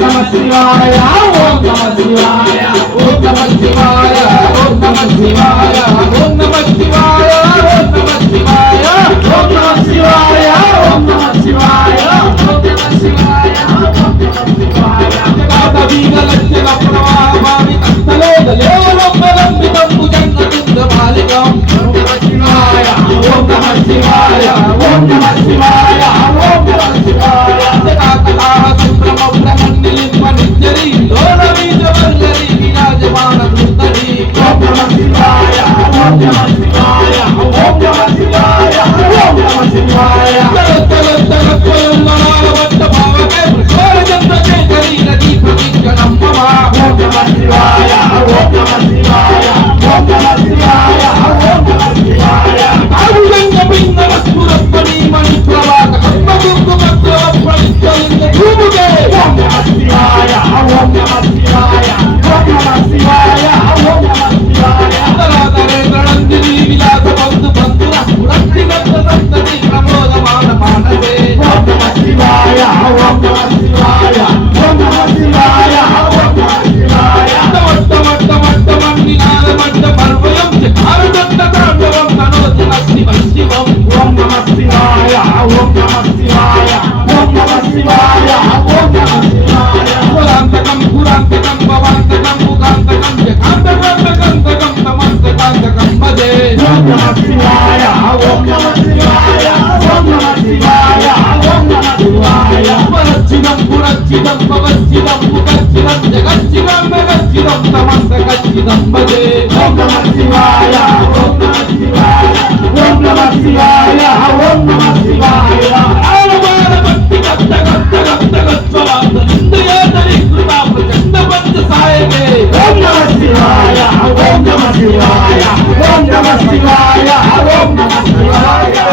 Namah Shivaya, Om Namah Shivaya, Om Namah Shivaya, Om Namah Shivaya, Om Namah Shivaya, Om Namah Shivaya, Om Namah Shivaya, Om Namah Shivaya, Om Namah Shivaya, Om Namah Shivaya. Jagata Viga Lakshya Pravami Tastalo Dalevalam Balambitam Bhujangatinda Malikam. Om Namah Shivaya, Om Namah Shivaya, Om Namah Shivaya, Om Namah Shivaya. Jagata Laha Sandram Brahmannilim Manijari Lola Vijavallari Virajamana Murtari. Om Namah Shivaya, Om Namah Shivaya, Om Namah Shivaya, Om Namah Shivaya. Jagat Jagat Koyam Nara Vatta Bhavake Prasara Chandra Kekari Nadi Pratikyanam Mama. Om Namah Shivaya, Om Namah Shivaya, Om Namah Shivaya, Om Namah Shivaya. Avujanga Pinna Vasturatmani Mani Pravaka Katma Durga Matra Pranityalinga Dhumuge. Om Namah Shivaya, Om Namah Shivaya, Om Namah Shivaya, Om Namah Shivaya. Daradare Nandini Vilasa Bandhu Bandhura Puranti Gata Santati Pramoda Mana Manase. Om Namah Shivaya, Om Namah Shivaya, Om Namah Shivaya, Om Namah Shivaya. Matta Matta Matta Manni Nada Matta Parvayam Chitara Datta Tandavam Tanoti Nasti Shivam. Om Namah Shivaya, Om Namah Shivaya, Om Namah Shivaya, Om Namah Shivaya. Purantakam Purantakam Bhavantakam Mukantakam Jakantakam Takantakam Tamantakantakam Made. Om Namah Shivaya, Om Namah Shivaya, Om Namah Shivaya, Om Namah Shivaya. Parachidam Purachidam Pavachidam Mukachidam Jagachidam Megachidam Tamantakachidam Made. Om Namah Shivaya, Om Namah Shivaya, Om Namah Shivaya, Om Namah Shivaya. Alabara Bhakti Gatta Gatta Gatta Gatta Vanta Indriyatari Krita Prachanda Pancha Sahebe. Om Namah Shivaya, Om Namah Shivaya, Om Namah Shivaya, Om Namah Shivaya.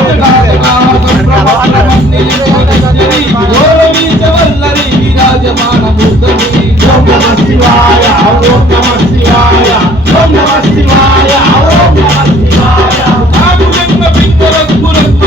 Virajamana Murtari. Om Namah Shivaya, Om Namah Shivaya, Om Namah Shivaya, Om Namah Shivaya. Avujanga Pinna Vasturatmani